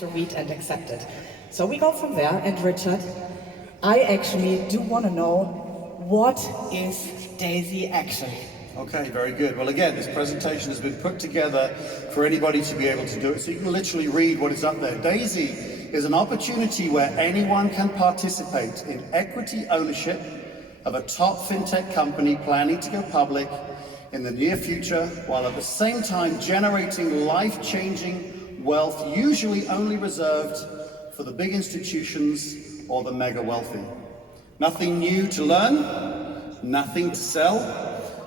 to read and accept it. So we go from there, and Richard, I actually do want to know, what is D.AI.SY actually? Okay, very good. Well, again, this presentation has been put together for anybody to be able to do it, so you can literally read what is up there. D.AI.SY is an opportunity where anyone can participate in equity ownership of a top fintech company planning to go public in the near future, while at the same time generating life-changing wealth, usually only reserved for the big institutions or the mega wealthy. Nothing new to learn, nothing to sell,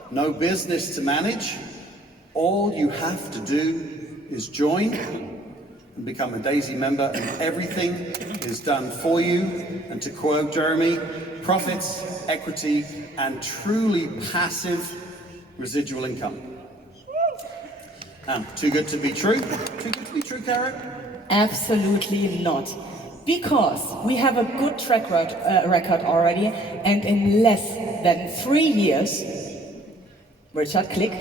no business to manage. All you have to do is join and become a D.AI.SY member, and everything is done for you. And to quote Jeremy, profits, equity, and truly passive residual income. Too good to be true? Too good to be true, Karen? Absolutely not. Because we have a good track record already, and in less than 3 years, Richard, click.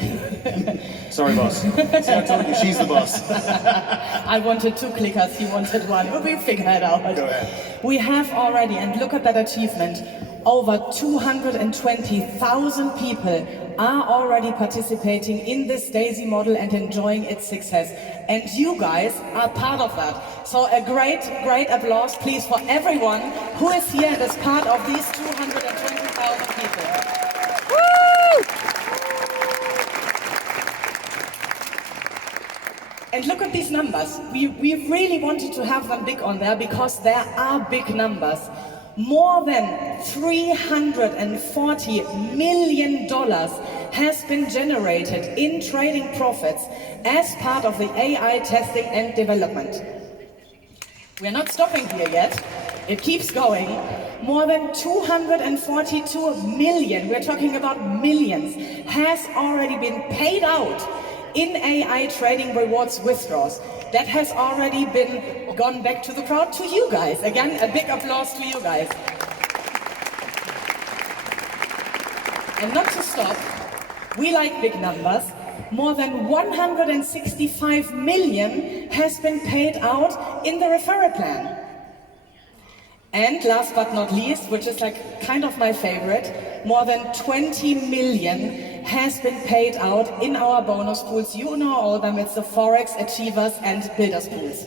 Sorry, boss. See, I told you, she's the boss. I wanted 2 clickers, he wanted 1. We'll figure it out. Go ahead. We have already, and look at that achievement, over 220,000 people are already participating in this D.AI.SY model and enjoying its success. And you guys are part of that. So a great, great applause, please, for everyone who is here and is part of these 220,000 people. Woo! And look at these numbers. We really wanted to have them big on there because there are big numbers. More than $340 million has been generated in trading profits as part of the AI testing and development. We're not stopping here yet. It keeps going. More than 242 million, we're talking about millions, has already been paid out in AI trading rewards withdrawals. That has already been gone back to the crowd, to you guys. Again, a big applause to you guys. And not to stop, we like big numbers. More than 165 million has been paid out in the referral plan. And last but not least, which is like kind of my favorite, more than 20 million has been paid out in our bonus pools. You know all of them, it's the Forex, Achievers and Builders pools.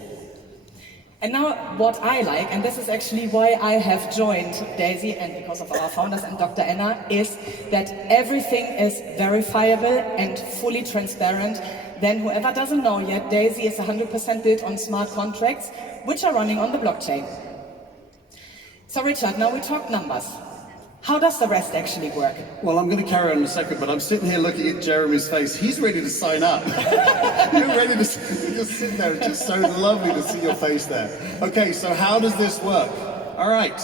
And now what I like, and this is actually why I have joined D.AI.SY and because of our founders and Dr. Anna, is that everything is verifiable and fully transparent. Then whoever doesn't know yet, D.AI.SY is 100% built on smart contracts, which are running on the blockchain. So Richard, now we talk numbers. How does the rest actually work? Well, I'm going to carry on in a second, but I'm sitting here looking at Jeremy's face. He's ready to sign up. You're ready to just sit there. It's just so lovely to see your face there. Okay, so how does this work? All right.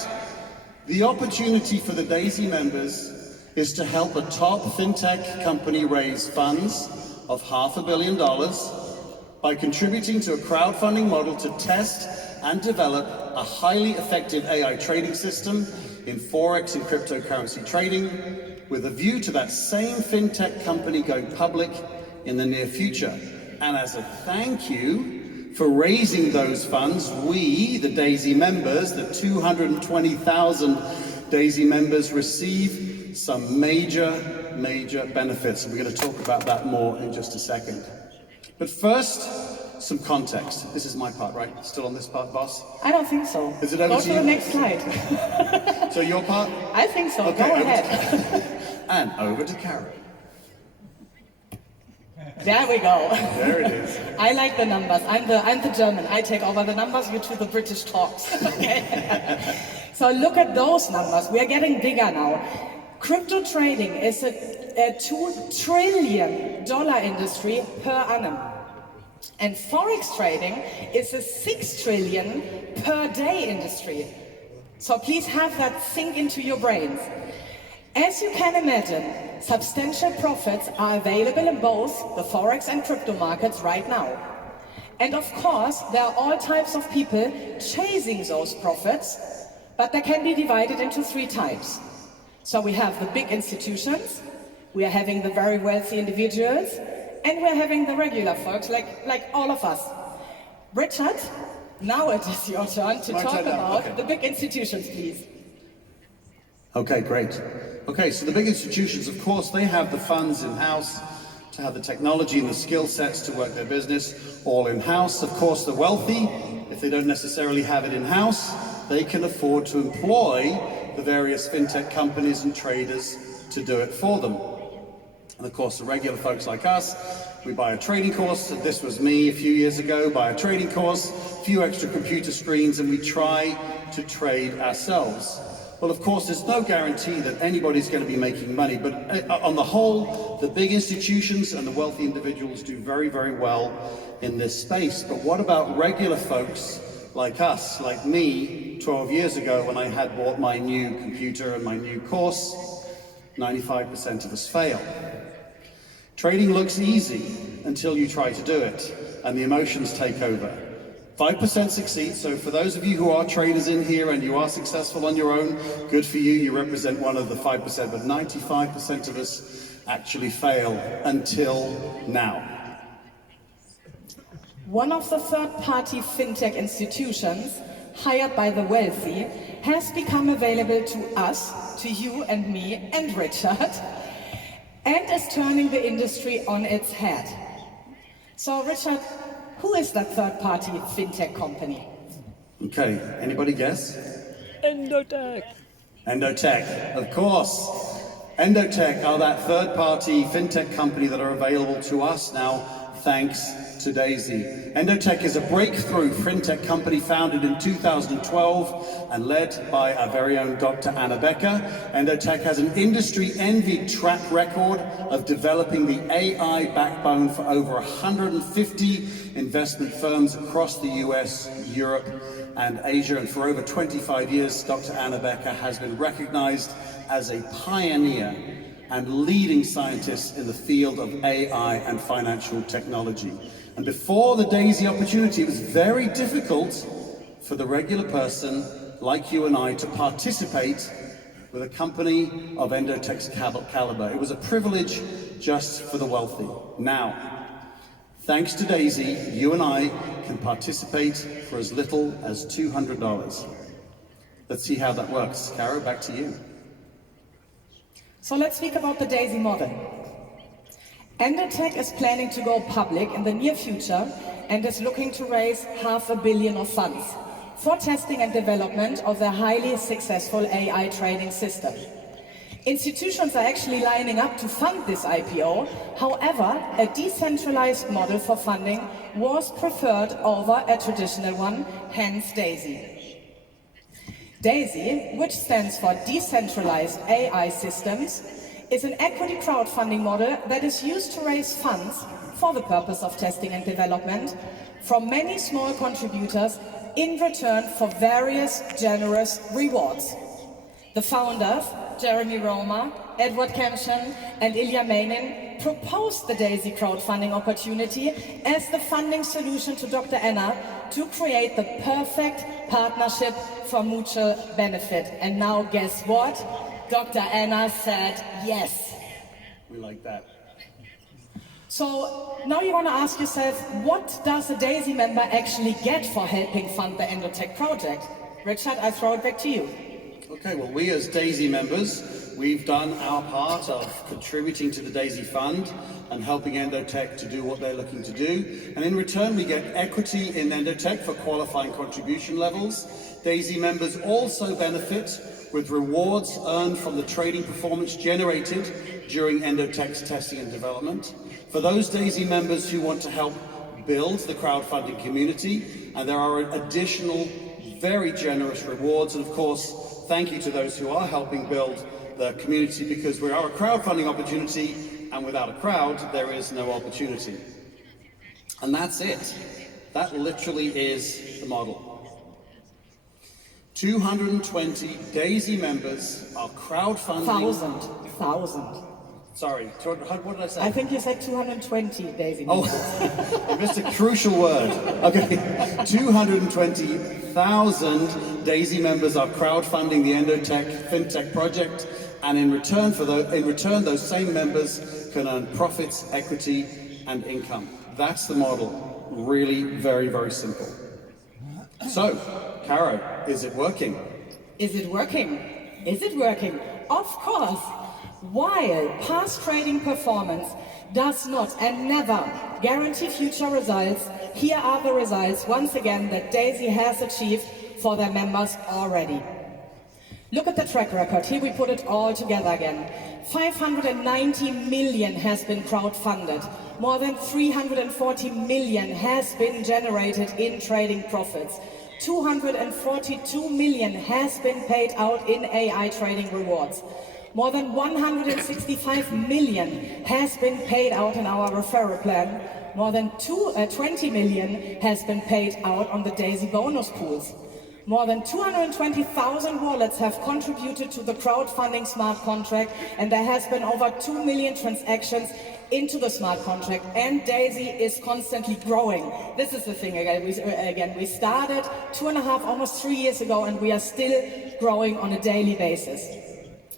The opportunity for the D.AI.SY members is to help a top fintech company raise funds of $500 million by contributing to a crowdfunding model to test and develop a highly effective AI trading system in Forex and cryptocurrency trading, with a view to that same fintech company going public in the near future. And as a thank you for raising those funds, we, the D.AI.SY members, the 220,000 D.AI.SY members, receive some major benefits. And we're going to talk about that more in just a second. But first, some context. This is my part, right? Still on this part, boss? I don't think so. Is it over to you? Go to the next slide. So your part? I think so. Okay, go ahead. And over to Karen. There we go. There it is. I like the numbers. I'm the German. I take over the numbers, you two the British talks. Okay. So look at those numbers. We are getting bigger now. Crypto trading is a $2 trillion industry per annum. And Forex trading is a $6 trillion per day industry. So please have that sink into your brains. As you can imagine, substantial profits are available in both the Forex and crypto markets right now. And of course, there are all types of people chasing those profits, but they can be divided into 3 types. So we have the big institutions, we are having the very wealthy individuals, and we're having the regular folks like all of us. Richard, Now it is your turn to My talk turn now, about okay. the big institutions, please. Okay, great. Okay, so the big institutions, of course, they have the funds in-house to have the technology and the skill sets to work their business all in-house. Of course, the wealthy, if they don't necessarily have it in-house, they can afford to employ the various fintech companies and traders to do it for them. And of course, the regular folks like us, we buy a trading course. This was me a few years ago, buy a trading course, a few extra computer screens, and we try to trade ourselves. Well, of course, there's no guarantee that anybody's going to be making money, but on the whole, the big institutions and the wealthy individuals do very, very well in this space. But what about regular folks like us, like me, 12 years ago when I had bought my new computer and my new course? 95% of us fail. Trading looks easy until you try to do it, and the emotions take over. 5% succeed, so for those of you who are traders in here and you are successful on your own, good for you, you represent one of the 5%, but 95% of us actually fail until now. One of the third-party fintech institutions, hired by the wealthy, has become available to us, to you and me and Richard, and is turning the industry on its head. So, Richard, who is that third-party fintech company? Okay, anybody guess? Endotech. Endotech, of course. Endotech are that third-party fintech company that are available to us now, thanks to D.AI.SY. Endotech is a breakthrough fintech company founded in 2012 and led by our very own Dr. Anna Becker. Endotech has an industry-envied track record of developing the AI backbone for over 150 investment firms across the US, Europe, and Asia. And for over 25 years, Dr. Anna Becker has been recognized as a pioneer and leading scientist in the field of AI and financial technology. And before the D.AI.SY opportunity, it was very difficult for the regular person like you and I to participate with a company of Endotech's caliber. It was a privilege just for the wealthy. Now, thanks to D.AI.SY, you and I can participate for as little as $200. Let's see how that works. Caro, back to you. So let's speak about the D.AI.SY model. Endotech is planning to go public in the near future and is looking to raise $500 million of funds for testing and development of their highly successful AI trading system. Institutions are actually lining up to fund this IPO. However, a decentralized model for funding was preferred over a traditional one, hence D.AI.SY. D.AI.SY, which stands for Decentralized AI Systems, is an equity crowdfunding model that is used to raise funds for the purpose of testing and development from many small contributors in return for various generous rewards. The founders, Jeremy Romer, Edward Kempchen, and Ilya Meinin, proposed the D.AI.SY crowdfunding opportunity as the funding solution to Dr. Anna to create the perfect partnership for mutual benefit. And now guess what? Dr. Anna said yes. We like that. So now you want to ask yourself, what does a D.AI.SY member actually get for helping fund the Endotech project? Richard, I throw it back to you. Okay, well, we as D.AI.SY members, we've done our part of contributing to the D.AI.SY fund and helping Endotech to do what they're looking to do. And in return, we get equity in Endotech for qualifying contribution levels. D.AI.SY members also benefit with rewards earned from the trading performance generated during Endotech's testing and development. For those D.AI.SY members who want to help build the crowdfunding community, and there are additional very generous rewards. And of course, thank you to those who are helping build the community, because we are a crowdfunding opportunity, and without a crowd, there is no opportunity. And that's it. That literally is the model. 220 D.AI.SY members are crowdfunding. Thousand. Sorry, what did I say? I think you said 220 D.AI.SY Oh, members. I missed a crucial word. Okay, 220,000 D.AI.SY members are crowdfunding the Endotech FinTech project, and in return, those same members can earn profits, equity, and income. That's the model. Really, very, very simple. So, Caro, is it working? Is it working? Is it working? Of course. While past trading performance does not and never guarantee future results, here are the results once again that D.AI.SY has achieved for their members already. Look at the track record. Here we put it all together again. 590 million has been crowdfunded. More than 340 million has been generated in trading profits. 242 million has been paid out in AI trading rewards. More than 165 million has been paid out in our referral plan. More than 20 million has been paid out on the D.AI.SY bonus pools. More than 220,000 wallets have contributed to the crowdfunding smart contract, and there has been over 2 million transactions into the smart contract, and D.AI.SY is constantly growing. This is the thing again. We started 2.5, almost 3 years ago, and we are still growing on a daily basis.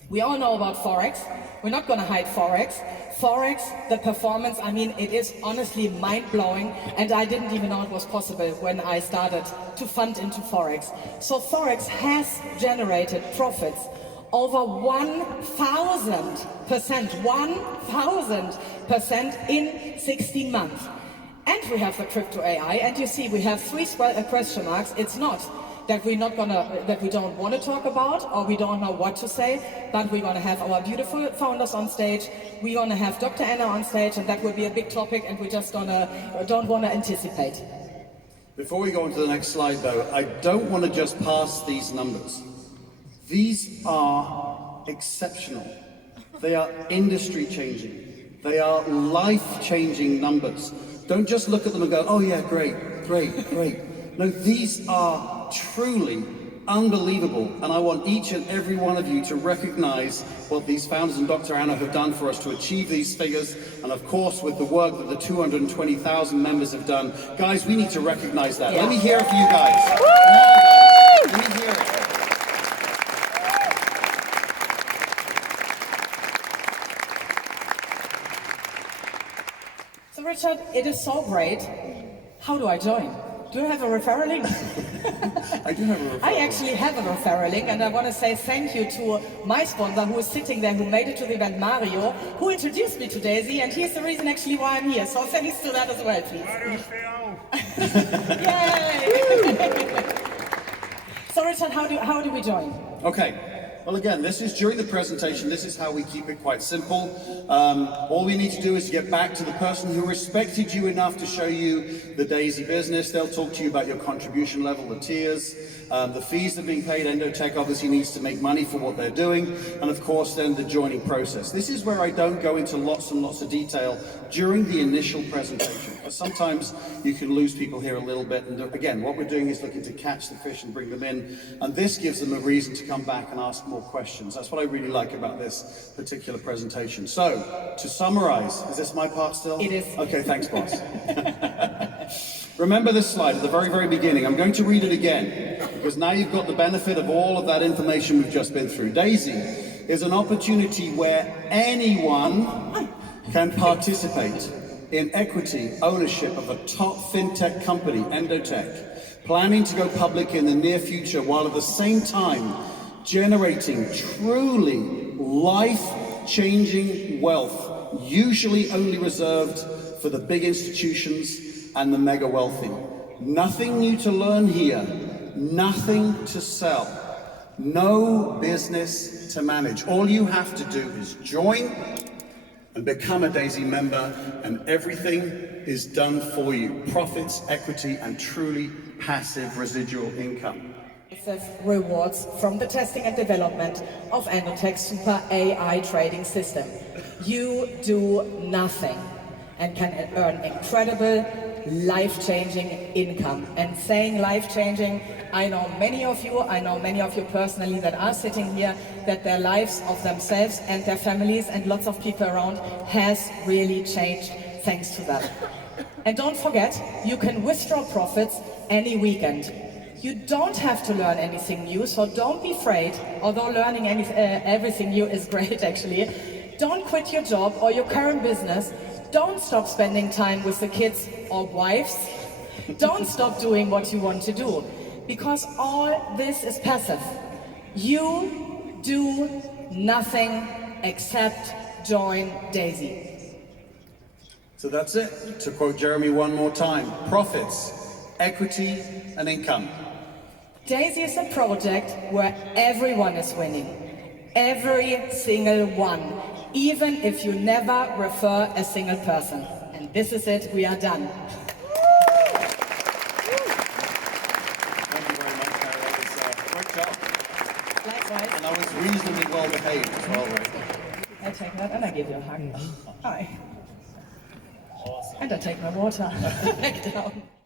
We all know about Forex. We're not going to hide Forex. Forex, the performance, I mean, it is honestly mind-blowing, and I didn't even know it was possible when I started to fund into Forex. So Forex has generated profits over 1,000% in 16 months. And we have the crypto AI, and you see we have 3 question marks. It's not that we don't want to talk about or we don't know what to say, but we're going to have our beautiful founders on stage. We're going to have Dr. Anna on stage, and that will be a big topic, and we just don't want to anticipate. Before we go on to the next slide though, I don't want to just pass these numbers. These are exceptional. They are industry changing. They are life changing numbers. Don't just look at them and go, oh yeah, great, great, great. No, these are truly unbelievable, and I want each and every one of you to recognize what these founders and Dr. Anna have done for us to achieve these figures, and of course with the work that the 220,000 members have done. Guys, we need to recognize that. Yeah. Let me hear it for you guys. Let me hear it. So Richard, it is so great. How do I join? Do you have a referral link? I do have a referral link. I actually have a referral link, and I want to say thank you to my sponsor who is sitting there, who made it to the event, Mario, who introduced me to D.AI.SY, and he's the reason actually why I'm here. So thanks to that as well, please. Yay! So Richard, how do we join? Okay. Well, again, this is during the presentation. This is how we keep it quite simple. All we need to do is get back to the person who respected you enough to show you the D.AI.SY business. They'll talk to you about your contribution level, the tiers, the fees that are being paid. Endotech obviously needs to make money for what they're doing, and of course then the joining process. This is where I don't go into lots and lots of detail during the initial presentation, because sometimes you can lose people here a little bit. And again, what we're doing is looking to catch the fish and bring them in, and this gives them a reason to come back and ask more questions. That's what I really like about this particular presentation. So, to summarize, is this my part still? It is. Okay, thanks, boss. Remember this slide at the very, very beginning. I'm going to read it again, because now you've got the benefit of all of that information we've just been through. D.AI.SY is an opportunity where anyone can participate in equity ownership of a top fintech company, Endotech, planning to go public in the near future, while at the same time generating truly life-changing wealth, usually only reserved for the big institutions and the mega wealthy. Nothing new to learn here, nothing to sell, no business to manage. All you have to do is join and become a D.AI.SY member, and everything is done for you. Profits, equity, and truly passive residual income. Rewards from the testing and development of Endotech's super AI trading system. You do nothing and can earn incredible life-changing income. And saying life-changing, I know many of you personally that are sitting here, that their lives of themselves and their families and lots of people around has really changed thanks to that. And don't forget, you can withdraw profits any weekend. You don't have to learn anything new, so don't be afraid, although learning everything new is great actually. Don't quit your job or your current business. Don't stop spending time with the kids or wives. Don't stop doing what you want to do. because all this is passive. You do nothing except join D.AI.SY. So that's it. To quote Jeremy one more time, profits, equity, and income. D.AI.SY is a project where everyone is winning. Every single one. Even if you never refer a single person. And this is it, we are done. Thank you very much, Carol. That was a great job. Likewise. And I was reasonably well behaved as well, right? I take that and I give you a hug. Hi. And I take my water back down.